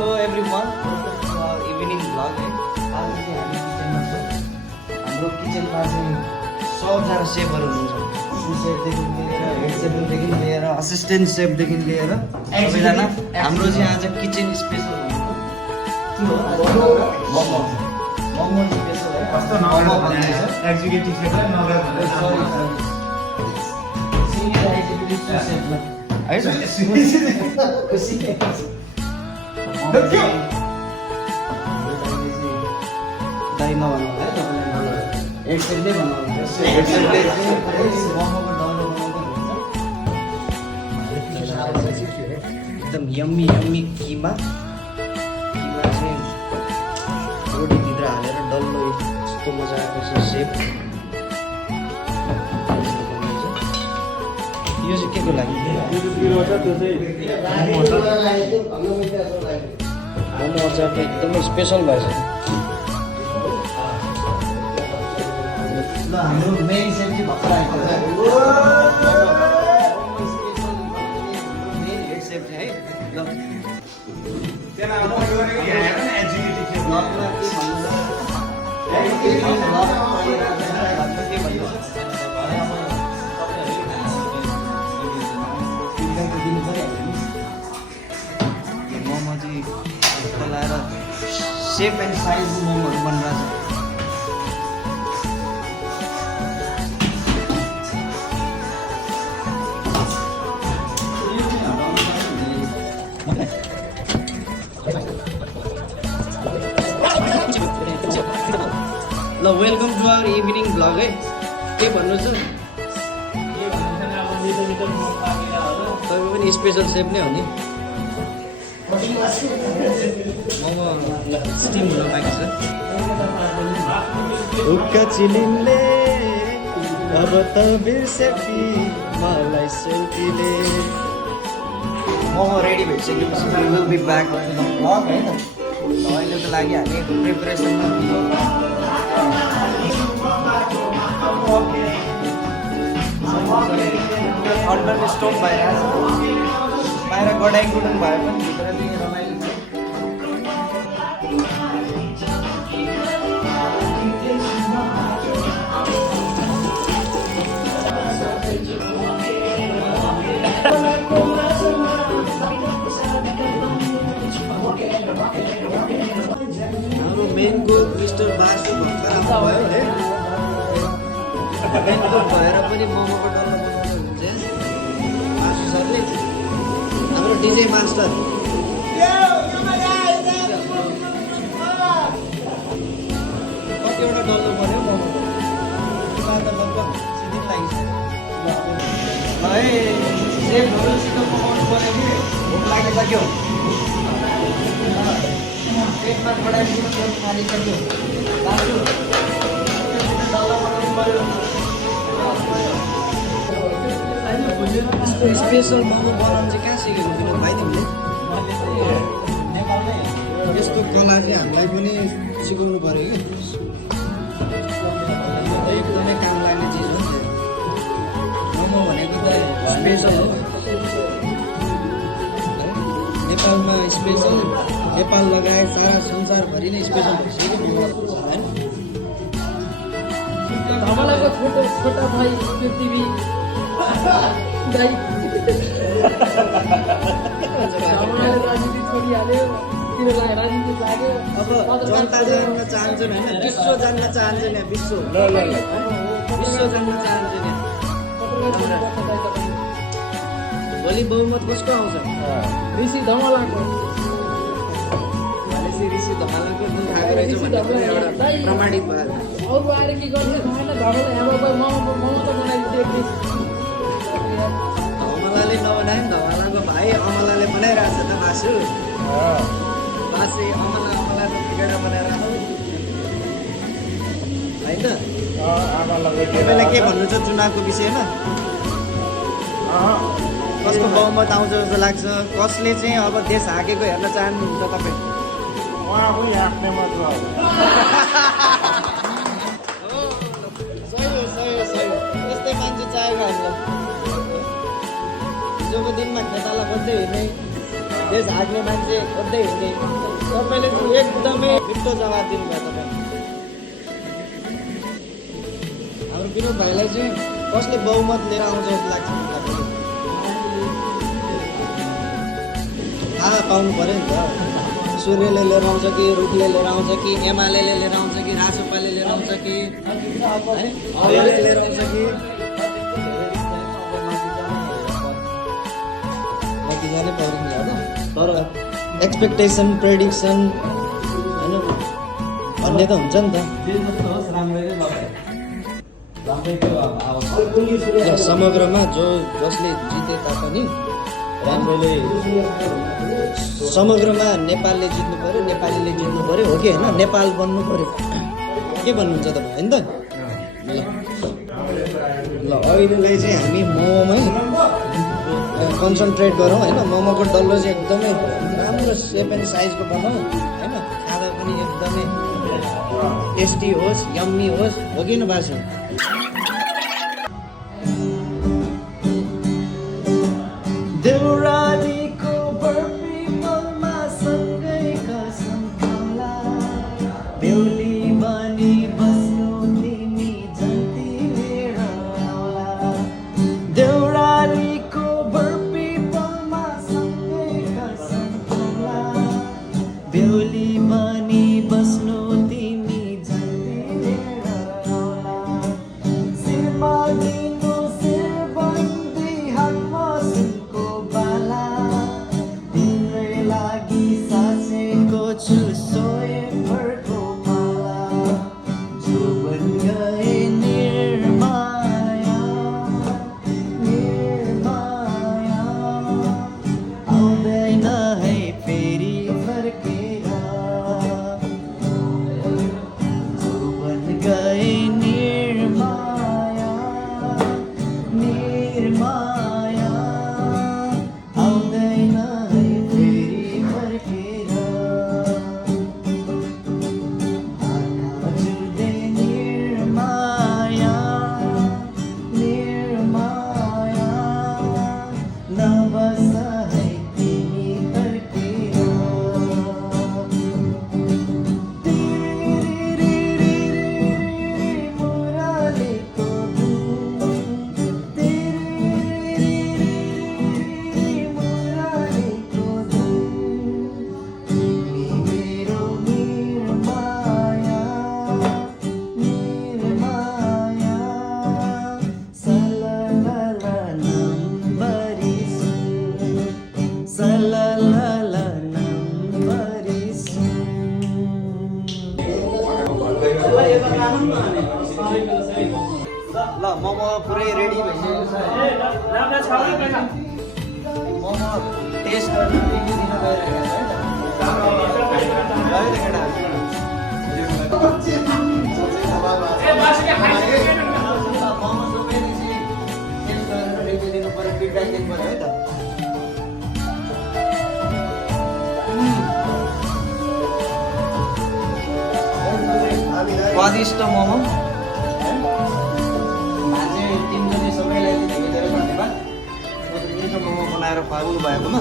Hello everyone, evening vlog है। आज चाहिँ हामी किचनमा छौँ। हाम्रो किचनमा चाहिँ 100जना सेफहरू हुनुहुन्छ। सेफदेखि लिएर हेड सेफदेखि लिएर असिस्टेन्ट सेफदेखि लिएर सबैजना। हाम्रो चाहिँ आज किचन स्पेसल भनेको मोमो स्पेसल है। कस्तो मोमो भन्दैछ एक्जिक्युटिभ सेफ र नगर भनेर सिनियर एक्जिक्युटिभ सेफमा है खुसी दाइ नभन्नु है तपाईँले एक सेटले बनाउनु एक सेटले मोमोको डल्लो बनाउँदा हुन्छ एकदम यम्मी यम्मी किमा चाहिँ रोटीभित्र हालेर डल्लो यस्तो मजा आएको छ सेप। यो चाहिँ के को लागि मोमो अचार त एकदमै स्पेसल भएछ। ल हाम्रो मेन सेफ चाहिँ भर्खर आएको छ। मेन हेड सेफ चाहिँ है ल मोमो चाहिँ लगाएर सेप एन्ड साइजको मोमोहरू बनिरहेको छ। ल welcome to our evening vlog है। के भन्नु छ तपाईँ पनि स्पेसल सेफ नै हो नि। मोमो स्टिम हुन बाँकी छ। उक्का चिलिनले अब त बिर्सेकी मलाई सेउटीले। मोमो रेडी भइसकेपछि we will be back to the vlog है त। अहिलेको लागि हामी प्रिपरेसनमा अन्डर स्टोभ भइरहेको छ। बाहिर गडाइ गुडुङ भए पनि भित्र चाहिँ रमाइलो छ। हाम्रो मेन कुक मिस्टर बासु भर्खर आउनुभयो है। मेन कुक भएर पनि मोमोको डल्लो बनाउनु हुन्छ बासु सरले। हाम्रो डिजे मास्टर कतिवटा डल्लो बन्यो मोमोको त लगभग सिदिन लागिसक्यो है। सेफहरूसित पकाउनु पऱ्यो कि भोक लागिसक्यो। पेटमा बढाइदिनु पेट खालिसक्यो। दाजु डल्लो बनाउनु पऱ्यो। स्पेसल मोमो बनाउनु चाहिँ कहाँ सिकेको विनोद भाइ तिमीले? यस्तो कला चाहिँ हामीलाई पनि सिकाउनु पऱ्यो कि। एकदमै काम लाग्ने चिज हो नि त। मोमो भनेको त स्पेसल हो। नेपालमा स्पेसल, नेपाल लगायत सारा संसारभरि नै स्पेसल भइसक्यो होइन। धमलाको छोटा भाइ पृथ्वी दाइ राजनीति छोडिहाल्यो। तिनीहरूलाई राजनीति लाग्यो। अब जनता जान्न चाहन्छन् होइन, विश्व जान्न चाहन्छन् यहाँ। विश्व विश्व जान्न चाहन्छन् यहाँ। भोलि बहुमत कसको आउँछ? ऋषि धमलाको। भनेपछि ऋषि धमलाको जुन खाएको रहेछ भन्ने कुरा एउटा प्रमाणित भयो। अरू आएर के गर्छ थाहा छैन। धमला यहाँ मोमो त बनाइदियो। अमलाले नबनाए पनि धमलाको भाइ अमलाले बनाइरहेको छ त बासु। बासे अमलाको भिडियो बनाएर होइन। तपाईँलाई के भन्नु छ चुनावको विषयमा? कसको बहुमत आउँछ जस्तो लाग्छ? कसले चाहिँ अब देश हाँकेको हेर्न चाहनुहुन्छ तपाईँ? यस्तै मान्छे चाहिएको हामीलाई। हिजोको दिनमा खेताला बस्दै हिँड्ने देश हाँक्ने मान्छे खोज्दै हिँड्ने तपाईँले चाहिँ एकदमै मिठो जवाब दिनुभयो तपाईँ। हाम्रो विनोद भाइलाई चाहिँ कसले बहुमत लिएर आउँछ जस्तो लाग्छ तपाईँले? थाहा पाउनु पऱ्यो नि त। सूर्यले लिएर आउँछ कि रुखले लिएर आउँछ कि एमाले लिएर आउँछ कि रासोपाले लिएर आउँछ कि है लिएर आउँछ कि नतिजानै पऱ्यो नि अब। तर एक्सपेक्टेसन प्रेडिक्सन होइन भन्ने त हुन्छ नि त। समग्रमा जसले जिते तापनि राम्रैले समग्रमा नेपालले जित्नु पऱ्यो, नेपालीले जित्नु पऱ्यो हो कि होइन? नेपाल बन्नु पऱ्यो के भन्नुहुन्छ तपाईँ होइन त? ल अहिलेलाई चाहिँ हामी मोमोमै कन्सन्ट्रेट गरौँ होइन। मोमोको डल्लो चाहिँ एकदमै राम्रो सेप एन्ड साइजको बनाऊ होइन। खाँदा पनि एकदमै टेस्टी होस्, यम्मी होस् हो कि न बासु? देउरालीको बर्फीमा सँगै कसम खाउला, बेहुली बनी बस्नु तिमी जति लिएर आउला। देउरालीको बर्फीमा सँगै कसम खाउला, बेहुली बनी बस्नु तिमी जति लिएर आउला। शिरमा दिनु शिरबन्दी हातमा सुनको बाला, तिम्रै लागि सासेको छु स्वयंवरको माला। जोबन गए निर्माया निर्माया, आउँदैन है फेरि फर्केर। जोबन गए निर्माया निर्माया, आउँदैन है फेरि फर्केर। आँखा जुधे निर्माया निर्माया, नबस है तिमी फर्केर। मुरालीको धुन, मुरालीको धुन, तिमी मेरो निर्माया निर्माया, सललला नम्बरी सुन, सललला नम्बरी सुन। ल मोमो पुरै रेडी भइसकेको छ। मोमो टेस्ट गर्न रिभ्यू दिन गइरहेको छ है त। है त केटाहरू? मोमो सुपेपछि टेस्ट गरेर रिभ्यू दिनु पऱ्यो, फिडब्याक दिनु पऱ्यो है त। स्वादिष्ट मोमो मान्छे तिनजने सबैलाई धेरै धेरै धन्यवाद। मिठो मोमो बनाएर खुवाउनु भएकोमा।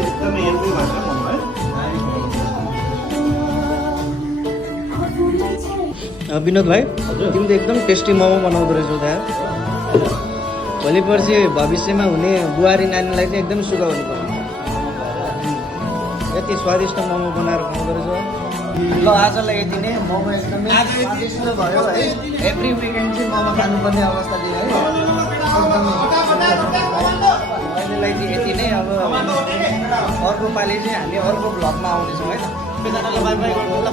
एकदमै हेल्दी भएको छ मोमो है। विनोद भाइ तिमी त एकदम टेस्टी मोमो बनाउँदो रहेछौ त यार। भोलि पर्सि भविष्यमा हुने बुहारी नानीलाई चाहिँ एकदम सुगाउनु पर्यो। यति स्वादिष्ट मोमो बनाएर खुवाउँदो रहेछ। ल आजलाई यति नै। मोमो एकदमै स्वादिष्ट भयो है। एभ्री विकेन्ड चाहिँ मोमो खानुपर्ने अवस्था थियो है। अहिलेलाई चाहिँ यति नै। अब अर्को पालि चाहिँ हामी अर्को भ्लगमा आउनेछौँ है त। बाई बाई गर्नु ल।